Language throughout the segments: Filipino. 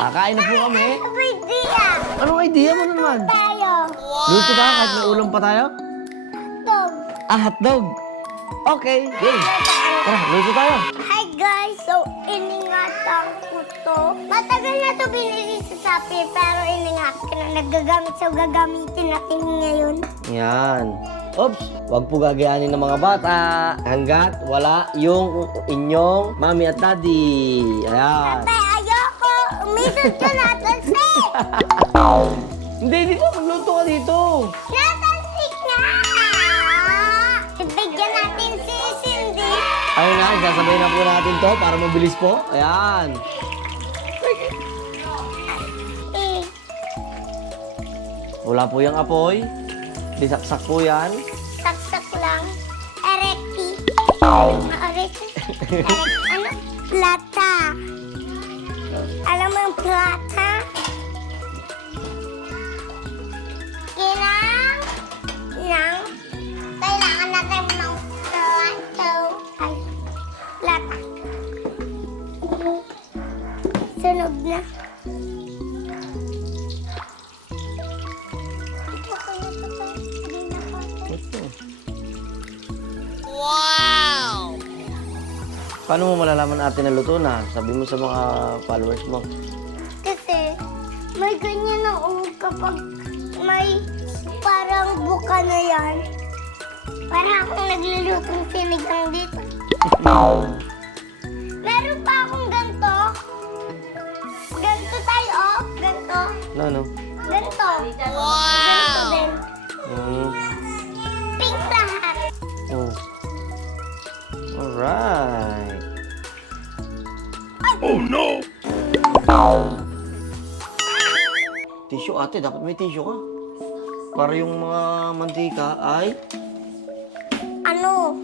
Kakain na po kami. idea. Anong idea mo naman? Tayo. Luto tayo kahit may ulam pa tayo? Dog. Hotdog. Okay, game. Tara, luto tayo. Hi guys, so iningatan ko to. Matagal na to binili sa Shopee pero iningat ko na nagagamit so gagamitin natin ngayon. Yan. Oops, wag po gagayanin ng mga bata hanggat wala yung inyong mami at daddy. Ayan. Tay, ayoko! Umisod ka na, Tansik! Hindi, dito. Magluto ka dito. Natansik na! Ibigyan natin si Cindy. Ayun na, sasabay na po natin to para mabilis po. Ayan. Eh, Wala po yung apoy. Disaksak po yan. saksak lang. Erekti. Erekti. Ano? Plata. Alam mo yung plata? Kailangan natin ng plato. Ay, plata. Sunog na. Paano mo malalaman ate na luto na? Sabi mo sa mga followers mo. Kasi may ganyan na kapag may parang buka na yan. Parang akong naglulutong sinigang dito. Meron pa akong ganito. Ganito tayo, oh. Ganito. Ano? Ganito. Ganito din. Mm. Pink lahat. Oh. Alright. Tissue ate, dapat may tissue ka. Para yung mga mantika ay Ano?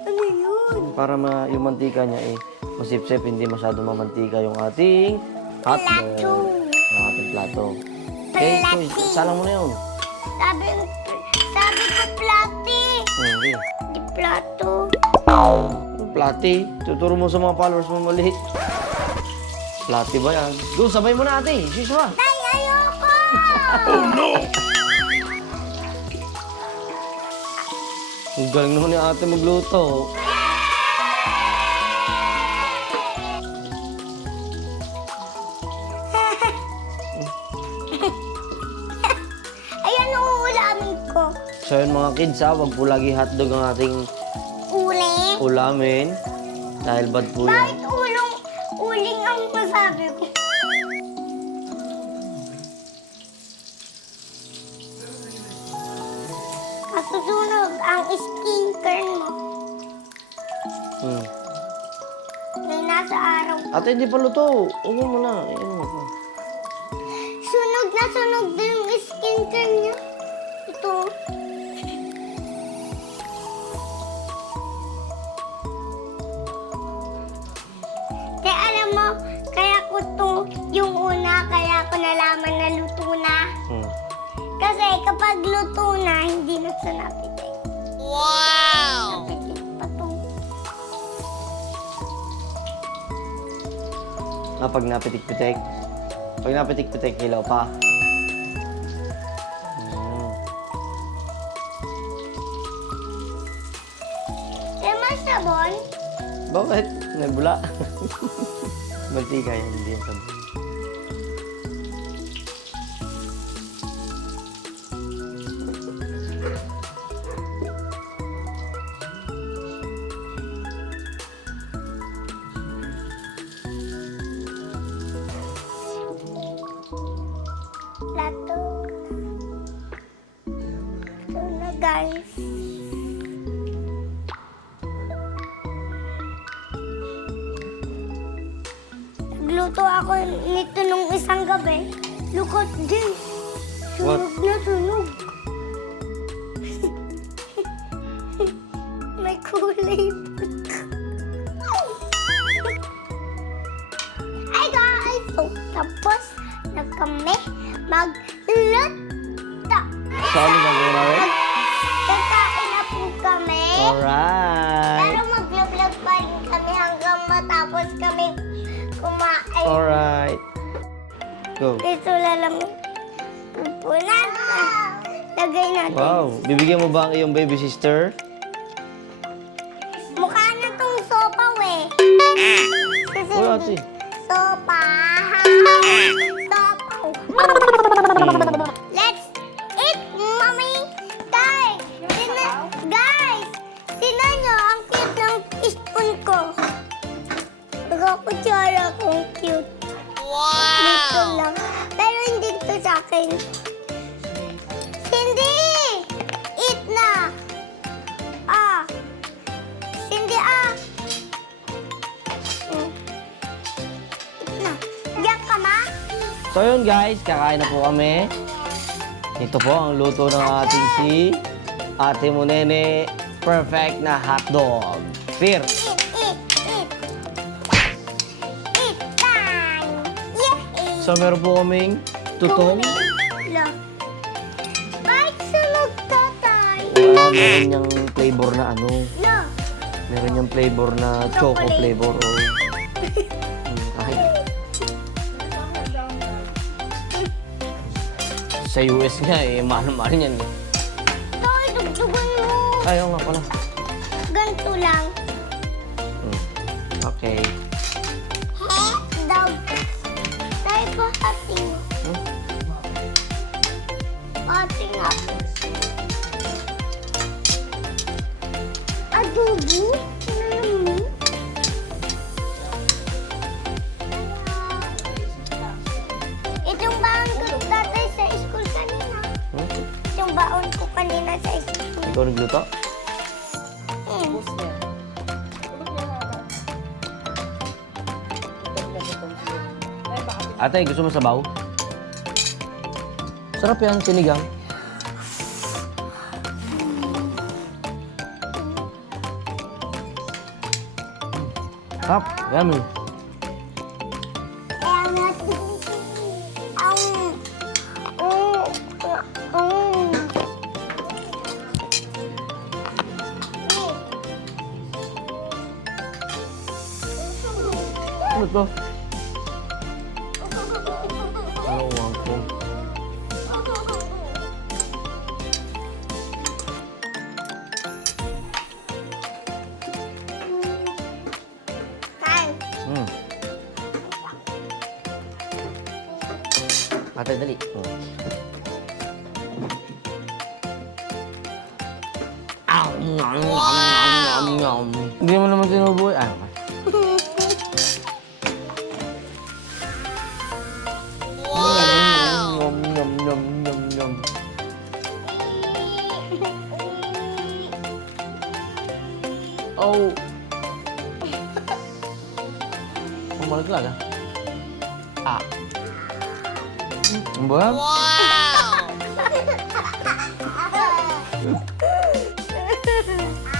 Ano yun? para yung mantika niya eh masipsip, hindi masyado mamantika yung ating hotdog. Plato. Ang ating plato. Okay, so Plati. salang mo na yun. Sabi ko plati. Okay. Di plato. Plati. Tuturo mo sa mga followers mo maliit. Plati ba yan? Go, sabay mo na ate. Sis mo. Tay, ayoko! Ang galing naman ni ate magluto. Ayan ang ulamin ko. So yun mga kids ha, wag po lagi hotdog ang ating Uli? ulamin. Dahil bad po yan. Bakit uling ang masabi ko? Kasusunog ang skincare mo. Hmm. May nasa araw. Ate, hindi pa luto. Uwi mo na. Ayan mo. Sunog na sunog din yung skincare niya. Ito. Kaya alam mo, kaya ko to yung una, kaya ko nalaman na luto na. Hmm. Kasi kapag luto na, hindi na sa napitik. Wow! Napitik pa to. Pag napitik-pitik. Pag napitik-pitik, hilaw pa. Hmm. Kaya may sabon, Bakit? Nagbula. Mantika yan, hindi yan sabon. plato. Ito na guys. Nagluto ako nito nung isang gabi. Look at this. What? Sunog na sunog. May kulay. Hi guys! So, tapos na kami magluto. Saan yung gagawin namin? Kakain na po kami. Alright. Pero mag-vlog pa rin kami hanggang matapos kami kumain. Alright. Go. Ito lang pupunan. Lagay natin. Wow. Bibigyan mo ba ang iyong baby sister? Mukha na tong sopaw eh. Kasi Uy, ate. sopa. Sopaw. Let's eat, mommy. Guys, tinan nyo, ang cute ng spoon ko. Nakakutsara kong cute. Dito lang. Pero hindi ito sa akin. Cindy! Eat na! Ah! Cindy, ah! Eat na. Diyan ka, ma? So yun guys, kakain na po kami. Ito po ang luto ng ating si Ate Monene. Perfect na hotdog. Fear. Eat, eat, eat. Eat time! Yay! So meron po kaming tutong. Lo. Kahit sunog, tatay. Meron niyang flavor na ano. Lo. Meron niyang flavor na choco Chocolate. flavor. Oh. Ay. Sa US nga eh, mahal-mahal niyan eh. Tay, dugdugan mo. Ayaw nga pala. Ganito lang. Okay. Dog. Tay ko ating. Hmm? Ating ako. Adobo? Ano mo? Itong baon ko dati sa school kanina. Hmm? Itong baon ko kanina sa school. Ikaw nagluto? Hmm. Ate, gusto mo sabaw? Sarap yan, sinigang. Sarap, yummy. Kaya natin ang Ano to? Ano ang ko? Kain. Hmm. Ate, dali. Hmm. Ow! Nom, nom, nom, nom. Hindi mo naman tinubuhay. Ah, okay. Nom, nom, nom, nom, nom. Oh. Ang malaglag ah. Ah. Ang buhag?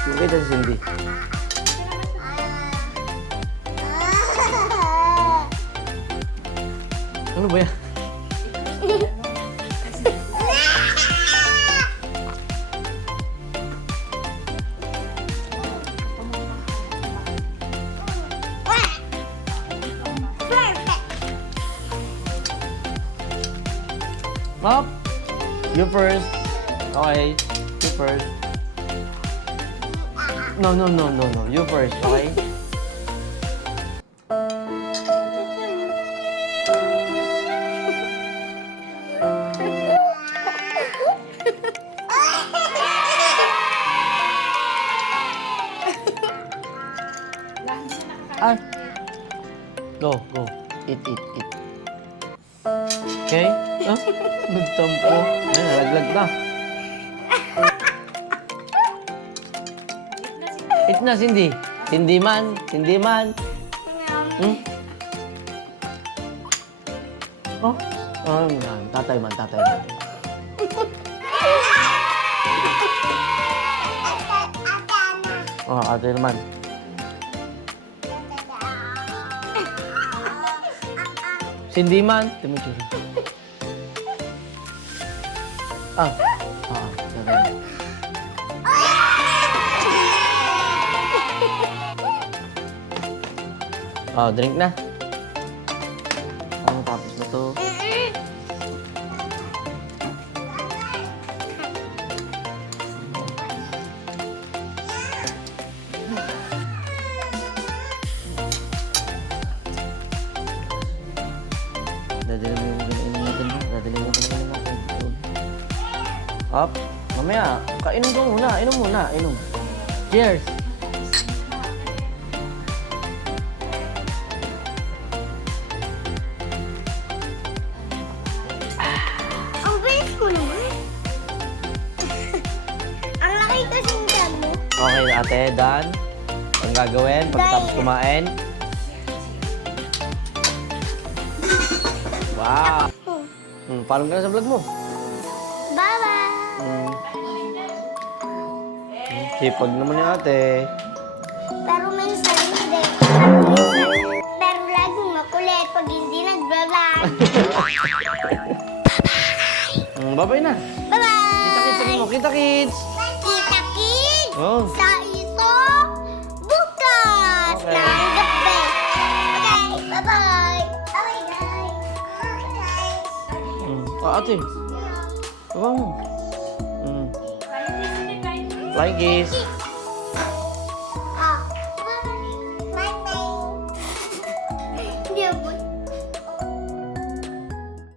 Makita si Cindy. Ano ba yan? Up! You first. Okay. You first. No. You first, okay? Ay! Go. Eat. Okay? Huh? Nagtampo. Ay, nalaglag na. Eat na, Cindy. Cindy man. Hmm? Oh? Tatay man. Oh, ate naman. Cindy man. Tumutin. Sabi. Oh, drink na. matapos na to. Dadali mo yung kinainin natin. Dadali mo yung kinainin natin. Up. Mamaya, kainom ka muna. Inom muna. Inom. Cheers! Ang bilis ko naman. Ang laki kasing dyan mo. Okay, ate, done. Ang gagawin pagkatapos Done. kumain. Wow! Parang ka na sa vlog mo. Bye-bye. Sipag naman ni ate. Pero minsan hindi. Pero laging makulit pag hindi nag-vlog. Bye-bye na. Bye-bye! Kita kids, sabi mo. Kita kids! Kita kids! Oh. Sa ito bukas Okay. ng gabi. Okay, bye-bye! Bye-bye, guys! Bye-bye! Ate. Baba mo. Flying kiss.